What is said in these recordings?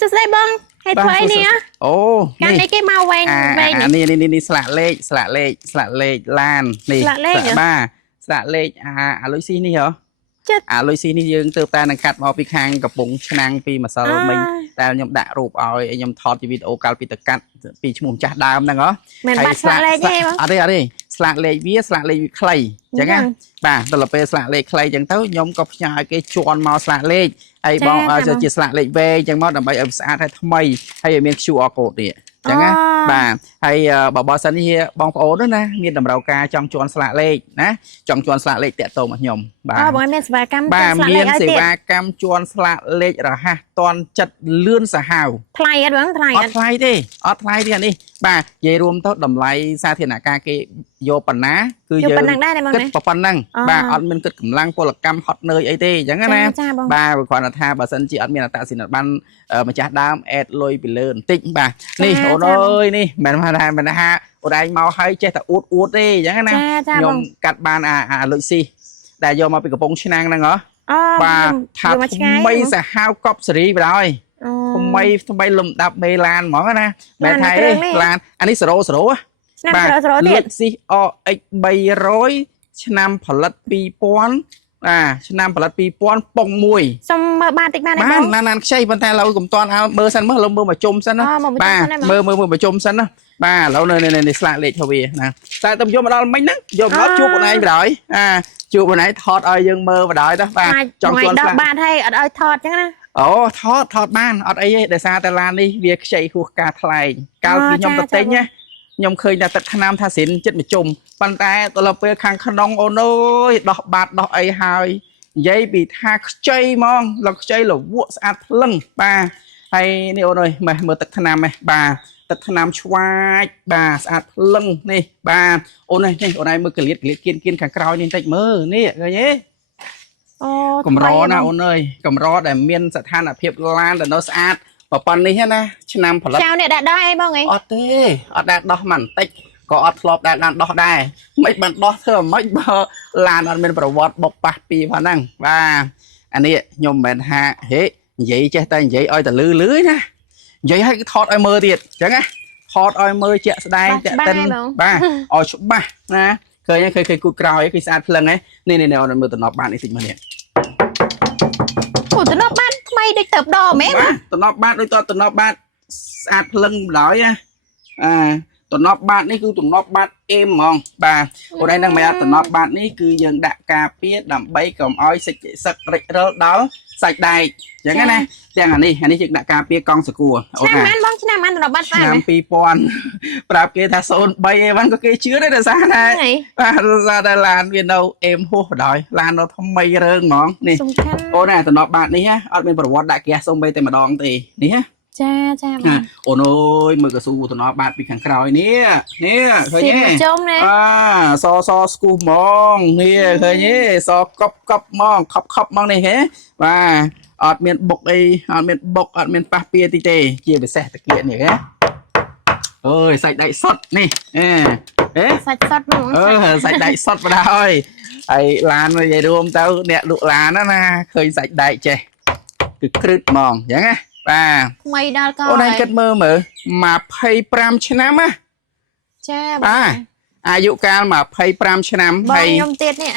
สุดเลยบ้องให้ถ้วยเนี่ยโอ้การในเกมมาเวนเวนนี่สละเลขล้านนี่สละบ้าสละเลขลุยซีนี่เหรอลุยซีนี่យើងទៅតែនឹងកាត់មកពីខាងកំពុងឆ្នាំងពីម្សិលមិញតែខ្ញុំដាក់រូបឲ្យខ្ញុំថតវីដេអូកាលពីទៅកាត់ពីឈ្មោះម្ចាស់ដើមហ្នឹងហ៎មិនបាត់ស្លាកលេខទេអត់ទេស្លាកលេខវាខ្លីអញ្ចឹងណាបាទដល់ពេលស្លាកលេខខ្លីអញ្ចឹងទៅខ្ញុំក៏ផ្ញើឲ្យគេជន់មកស្លាកលេខហើយបងជាស្លាកលេខវែងអញ្ចឹងមកដើម្បីឲ្យស្អាតហើយថ្មីហើយឲ្យមាន QR code នេះអញ្ចឹងណាបាទហើយបើសិននេះបងប្អូនណាមានតម្រូវការចង់ជន់ស្លាកលេខណាចង់ជន់ស្លាកលេខតាក់ទងមកខ្ញុំបាទបងមានសេវាកម្មបាទមានសេវាកម្មជន់ស្លាកលេខរហ័សតន់ចិត្តលឿនសាហាវថ្លៃអត់បងថ្លៃអត់ថ្លៃទេនេះបាទនិយាយរួមទៅតម្លៃសាធារណការគេយកប៉ុណ្ណាគឺយើងគិតប៉ុណ្ណឹងបាទអត់មានគិតកម្លាំងពលកម្មហត់នឿយអីទេអញ្ចឹងណាបាទគ្រាន់តែថាបើសិនជាអត់មានអត្តសញ្ញាណប័ណ្ណម្ចាស់ដើមអេតលុយពីលើបន្តិចបាទនេះអូនអើយនេះមិនថាអូនឯងមកហើយចេះតែអួតទេអញ្ចឹងណាខ្ញុំកាត់បានលុយស៊ីដែលយកមកពីកំពង់ឆ្នាំងហ្នឹងហ៎បាទថាថ្មីសាហាវកប់សេរីបណ្ដោយថ្មីលំដាប់មេឡានហ្មងណាមែនថាឡានអានេះ0បាទលឿនស៊ី OX 300ឆ្នាំផលិត2000ឆ្នាំផលិត2000ប៉ុង1សុំមើលបានតិចបានណានខ្ចីប៉ុន្តែឥឡូវកុំតន់ឲ្យមើលសិនមើលមកជុំសិនណាបាទមើលមកជុំសិនណាបាទឥឡូវនៅស្លាកលេខទៅវាណាតែទៅយកមកដល់មិញហ្នឹងយកមកជួបខ្លួនឯងបណ្ដោយជួបខ្លួនឯងថតឲ្យយើងមើលបណ្ដោយទៅបាទចង់ជន់ដល់បានហើយអត់ឲ្យថតអញ្ចឹងណាអូថតបានអត់អីទេដោយសារតែឡាននេះវាខ្ចីហួសការថ្លែងកាលពីខ្ញុំទៅទិញណាខ្ញុំឃើញតែទឹកថ្នាំថាសិនចិត្តមកជុំប៉ុន្តែដល់ពេលខាងក្នុងអូនអើយដោះបាតដោះអីហើយនិយាយពីថាខ្ចីហ្មងលោកខ្ចីលវក់ស្អាតភ្លឹងបាទហើយនេះអូនអើយមើលទឹកថ្នាំបាទទឹកថ្នាំឆ្វាចបាទស្អាតភ្លឹងនេះបាទអូននេះអូនឯងមើលកលៀតគៀនខាងក្រោយនេះបន្តិចមើលនេះឃើញទេកម្រណាអូនអើយកម្រដែលមានស្ថានភាពឡានដែលនៅស្អាតប៉ុណ្ណេះណាឆ្នាំផលិតចៅអ្នកដាក់ដោះអីបងអីអត់ទេអត់ដាក់ដោះមិនបន្តិចក៏អត់ធ្លាប់ដាក់ឡានដោះដែរមិនបានដោះធ្វើមិនបើឡានអត់មានប្រវត្តិបុកប៉ះពីប៉ុណ្ណឹងបាទអានេះខ្ញុំមិនមែនថាហេនិយាយចេះតែនិយាយឲ្យតែលឺណានិយាយឲ្យថតឲ្យមើលទៀតអញ្ចឹងណាថតឲ្យមើលជាក់ស្ដែងតាក់ទិនបាទឲ្យច្បាស់ណាឃើញគូតក្រោយគឺស្អាតភ្លឹងនេះអូនមើលតំណប់បាននេះតិចមើលនេះតំណប់បានថ្មីដូចទៅដមែនតំណប់បានដូចតំណប់បានស្អាតភ្លឹងបណ្ដោយណាតំណប់បាតនេះគឺតំណប់បាតអេមហ្មងបាទអូនឯងនឹងមិនអត់តំណប់បាតនេះគឺយើងដាក់ការពារដើម្បីកុំឲ្យសាច់សឹករិចរិលដល់សាច់ដែកអញ្ចឹងណាទាំងអានេះយើងដាក់ការពារកង់សកួរអូនណាឆ្នាំបងឆ្នាំតំណប់បាតឆ្នាំ2000ប្រាប់គេថា03អីហ្នឹងក៏គេជឿដែរដោយសារតែបាទដោយសារតែឡានវានៅអេមហួសបណ្ដោយឡាននៅថ្មីរើងហ្មងនេះអូនណាតំណប់បាតនេះអត់មានប្រវត្តិដាក់ហ្គាសសូម្បីតែម្ដងទេនេះណាចាអូនអើយមើលកស៊ូតំណបាតពីខាងក្រោយនេះឃើញទេសស្គូហ្មងនេះឃើញទេសកប់ហ្មងខប់ហ្មងនេះហ៎បាទអត់មានបុកអីអត់មានបុកអត់មានប៉ះពៀតិចទេជាពិសេសតាគៀកនេះហ៎អើយសាច់ដែកសុតនេះសាច់សុតហ្មងសាច់ដែកសុតបណ្ដោយហើយឡាននិយាយរួមទៅអ្នកលក់ឡានណាឃើញសាច់ដែកចេះគឺគ្រឹតហ្មងអញ្ចឹងណាបាទថ្មីដល់ក៏អូនឯងគិតមើល25ឆ្នាំណាចាបាទអាយុកាល25ឆ្នាំហើយខ្ញុំទៀតនេះ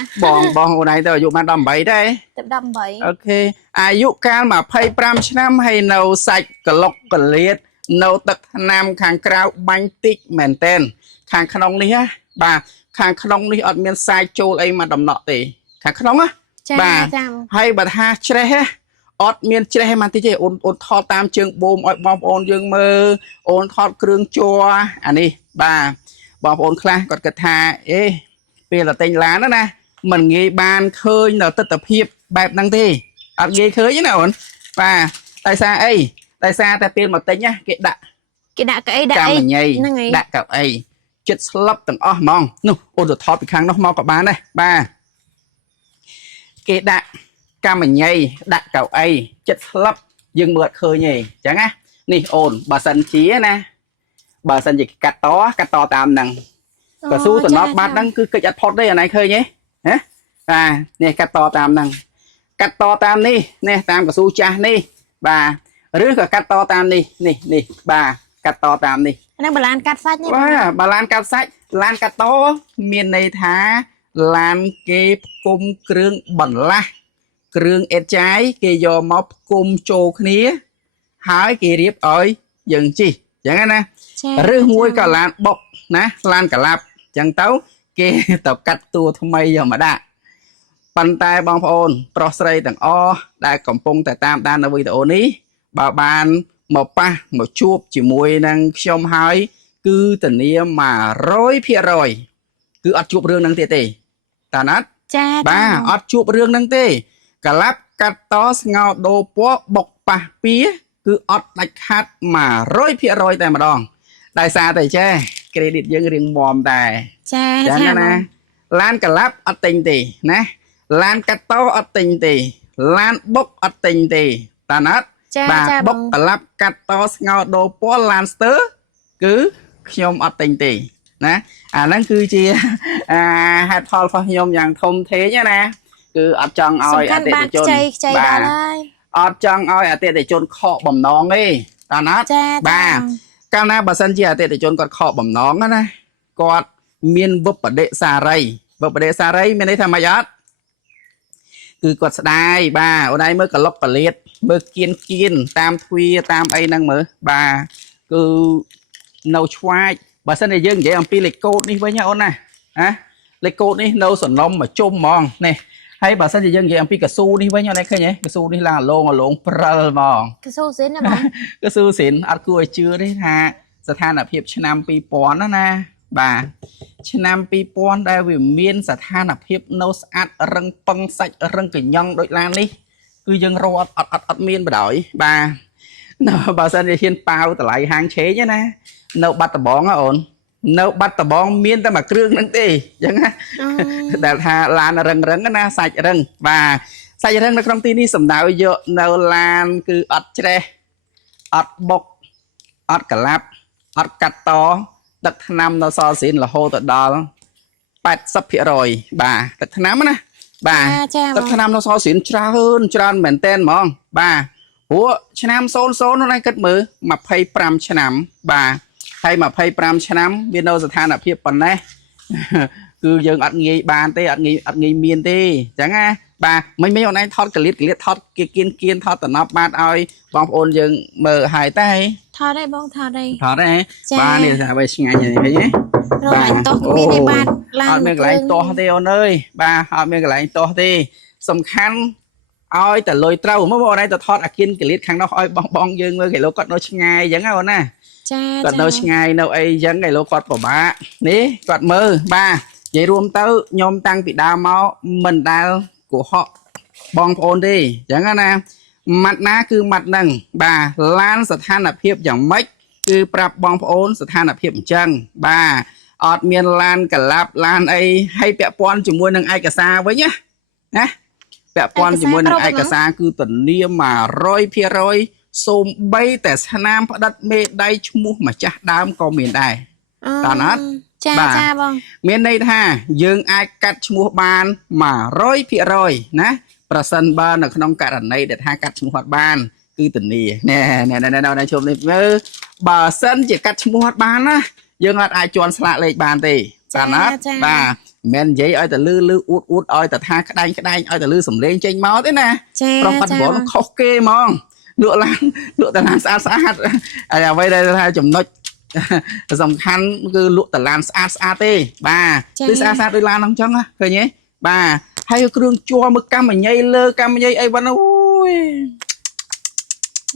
បងអូនឯងទៅអាយុបាន18ដែរទៅ18អូខេអាយុកាល25ឆ្នាំហើយនៅសាច់ក្លុកកលៀតនៅទឹកថ្នាំខាងក្រៅបាញ់តិចមែនតែនខាងក្នុងនេះណាបាទខាងក្នុងនេះអត់មានសាយចូលអីមកដំណក់ទេខាងក្នុងណាបាទហើយបើថាច្រេះអត់មានច្រេះមកតិចទេអូនថតតាមជើងបូមឲ្យបងប្អូនយើងមើលអូនថតគ្រឿងជ័រអានេះបាទបងប្អូនខ្លះគាត់គិតថាពេលតែទិញឡានណាមិនងាយបានឃើញនៅទស្សនវិជ្ជាបែបហ្នឹងទេអត់ងាយឃើញណាអូនបាទតែសារអីតែសារតែពេលមកទិញគេដាក់កៅអីដាក់អីហ្នឹងហើយដាក់កៅអីចិត្តស្លឹបទាំងអស់ហ្មងនោះអូនទៅថតពីខាងនោះមកក៏បានដែរបាទគេដាក់កម្មញ្ញៃដាក់កៅអីចិត្តស្លឹបយើងមើលអត់ឃើញទេអញ្ចឹងណានេះអូនបើសិនជាកាត់តតាមហ្នឹងក៏ស៊ូតំណប់បាត់ហ្នឹងគឺកិច្ចអត់ផុតទេអានេះឃើញទេណាបាទនេះកាត់តតាមហ្នឹងកាត់តតាមនេះតាមកស៊ូចាស់នេះបាទ ឬក៏កាត់តតាមនេះបាទកាត់តតាមនេះ ហ្នឹងបលានកាត់សាច់នេះ បាទបើឡានកាត់សាច់ឡានកាត់តមានន័យថាឡានគេផ្គុំគ្រឿងបន្លាស់គ្រឿងអេតចាយគេយកមកផ្គុំចូលគ្នាហើយគេរៀបឲ្យយើងជិះអញ្ចឹងណាឬមួយក៏ឡានបុកណាឡានកឡាប់អញ្ចឹងទៅគេទៅកាត់តួថ្មីយកមកដាក់ប៉ុន្តែបងប្អូនប្រុសស្រីទាំងអស់ដែលកំពុងតែតាមដាននៅវីដេអូនេះបើបានមកប៉ះមកជួបជាមួយនឹងខ្ញុំហើយគឺធានា 100% គឺអត់ជួបរឿងហ្នឹងទៀតទេតាណាត់ចាបាទអត់ជួបរឿងហ្នឹងទេកលាប់កាត់តស្ងោដូរពណ៌បុកប៉ះពៀគឺអត់ដាច់ខាត់ 100% តែម្ដងដោយសារតែចេះ credit យើងរៀងមាំតែចាណាឡានកលាប់អត់ទិញទេណាឡានកាត់តអត់ទិញទេឡានបុកអត់ទិញទេតាណាត់បាទបុកកលាប់កាត់តស្ងោដូរពណ៌ឡានស្ទើគឺខ្ញុំអត់ទិញទេណាអាហ្នឹងគឺជាហេតុផលរបស់ខ្ញុំយ៉ាងធំធេងណាគឺអត់ចង់ឲ្យអតិថិជនបាទអត់ចង់ឲ្យអតិថិជនខកបំណងទេតាណាត់បាទកាលណាបើសិនជាអតិថិជនគាត់ខកបំណងណាគាត់មានវបដិសារីមានន័យថាម៉េចអត់គឺគាត់ស្ដាយបាទអូនឯងមើលកលុកកលៀតមើលគៀនតាមទ្វារតាមអីហ្នឹងមើលបាទគឺនៅឆ្វាច់បើសិនជាយើងនិយាយអំពីលេខកូដនេះវិញអូនណាលេខកូដនេះនៅសន្លំមកជុំហ្មងនេះហើយបើសិនជាយើងនិយាយអំពីកស៊ូនេះវិញអូនឯងឃើញហ៎កស៊ូនេះឡើងអលងព្រិលហ្មងកស៊ូស៊ីនណាបងកស៊ូស៊ីនអត់គួរឲ្យជឿទេថាស្ថានភាពឆ្នាំ2000ណាបាទឆ្នាំ2000ដែលវាមានស្ថានភាពនៅស្អាតរឹងពឹងសាច់រឹងកញ្ញង់ដូចឡាននេះគឺយើងរកអត់មានបដ ாய் បាទបើសិនជាហ៊ានប៉ាវតម្លៃហាងឆេងណានៅបាត់ដំបងអូននៅបាត់ដំបងមានតែមួយគ្រឿងហ្នឹងទេអញ្ចឹងណាដែលថាឡានរឹងណាសាច់រឹងបាទសាច់រឹងនៅក្នុងទីនេះសំដៅយកនៅឡានគឺអត់ច្រេះអត់បុកអត់កលាប់អត់កាត់តទឹកថ្នាំនៅសល់ស៊ីនរហូតដល់80% បាទទឹកថ្នាំណាបាទទឹកថ្នាំនៅសល់ស៊ីនច្រើនមែនតែនហ្មងបាទព្រោះឆ្នាំ00នោះឯងគិតមើល25ឆ្នាំបាទហើយ25ឆ្នាំមាននៅស្ថានភាពប៉ុណ្ណេះគឺយើងអត់ងាយបានទេអត់ងាយមានទេអញ្ចឹងណាបាទមិញអូនឯងថតកលៀតថតគៀនថតតំណប់បានឲ្យបងប្អូនយើងមើលហើយតែថតដែរបងថតដែរបាទនេះថាវាឆ្ងាញ់ហ្នឹងឃើញទេបាទតោះមានឯបាទឡើងអត់មានកន្លែងតោះទេអូនអើយបាទអត់មានកន្លែងតោះទេសំខាន់ឲ្យតែលុយត្រូវមកបងឯងទៅថតអាគៀនកលៀតខាងនោះឲ្យបងយើងមើលគេលោកគាត់នៅឆ្ងាយអញ្ចឹងណាអូនណាចាគាត់នៅឆ្ងាយនៅអីអញ្ចឹងគេលោកគាត់ពិបាកនេះគាត់មើលបាទនិយាយរួមទៅខ្ញុំតាំងពីដើមមកមិនដែលកុហកបងប្អូនទេអញ្ចឹងណាម៉ាត់ណាគឺម៉ាត់ហ្នឹងបាទឡានស្ថានភាពយ៉ាងម៉េចគឺប្រាប់បងប្អូនស្ថានភាពអញ្ចឹងបាទអត់មានឡានកលាប់ឡានអីឲ្យពាក់ព័ន្ធជាមួយនឹងឯកសារវិញណាពាក់ព័ន្ធជាមួយនឹងឯកសារគឺធានា 100% សូម្បីតែស្នាមផ្ដិតមេដៃឈ្មោះម្ចាស់ដើមក៏មានដែរតើណាត់ចាបងមានន័យថាយើងអាចកាត់ឈ្មោះបាន 100% ណាប្រសិនបើនៅក្នុងករណីដែលថាកាត់ឈ្មោះអត់បានគឺធានាណែជុំនេះមើលបើសិនជាកាត់ឈ្មោះអត់បានណាយើងអត់អាចជន់ស្លាកលេខបានទេតើណាត់បាទមិននិយាយឲ្យតែលឺអួតឲ្យតែថាក្តែងឲ្យតែលឺសំឡេងចេញមកទេណាប្រុសបាត់ដំបងខុសគេហ្មងលក់តាឡានស្អាតហើយអ្វីដែលថាចំណុចសំខាន់គឺលក់តាឡានស្អាតទេបាទគឺស្អាតដូចឡានហ្នឹងអញ្ចឹងឃើញទេបាទហើយគ្រឿងជួមើលកម្មញ័យលើកម្មញ័យអីវ៉ាន់អូយ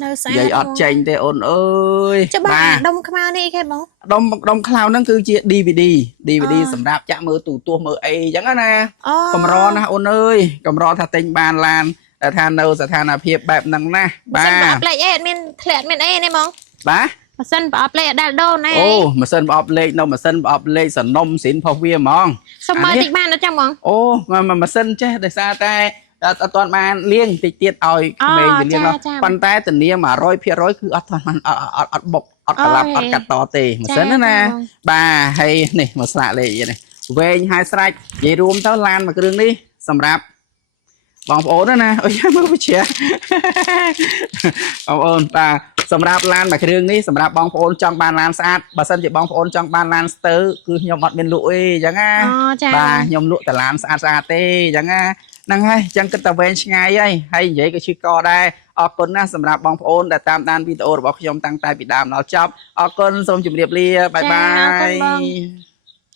នៅស្អាតនិយាយអត់ចេញទេអូនអើយបាទដុំខ្មៅនេះគេបងដុំខ្មៅហ្នឹងគឺជា DVD សម្រាប់ចាក់មើលទូទាស់មើលអីអញ្ចឹងណាកម្រណាអូនអើយកម្រថាទិញបានឡានតែថានៅស្ថានភាពបែបហ្នឹងណាបាទម៉ាស៊ីនប្រអប់លេខអីអត់មានធ្លាក់មានអីទេបងបាទម៉ាស៊ីនប្រអប់លេខអត់ដែលដូរណាអូម៉ាស៊ីនប្រអប់លេខនៅម៉ាស៊ីនប្រអប់លេខសនំស៊ីនផុសវាហ្មងសុំបើតិចបានអត់ចឹងហ្មងអូម៉ាស៊ីនចេះដោយសារតែអត់ទាន់បានលាងតិចទៀតឲ្យក្មេងវាលាងប៉ុន្តែធានា 100% គឺអត់អត់បុកអត់កលាប់អត់កាត់តទេម៉ាស៊ីនណាបាទហើយនេះមកស្លាកលេខនេះវែងហើយស្រេចនិយាយរួមទៅឡានមួយគ្រឿងនេះសម្រាប់ บองโอนนะโอ้ยมึงไปเชียบองโอนป่าสำหรับลานแบบเครื่องนี้สำหรับบองโอนจังบานลานสะอาดบัดซันจะบองโอนจังบานลานสเตอร์คือยมอดเป็นลุยยังไงบ่ายมลุแต่ลานสะอาดสะอาดเต้ยังไงนั่งให้จังกันตะเวนไงยัยให้ยัยก็ชื่อก็ได้ออกคนนะสำหรับบองโอนแต่ตามด้านวิดีโอบอกยมตั้งใจปิดดามเราจับออกคนสมจุ่มเรียบเรียบายบาย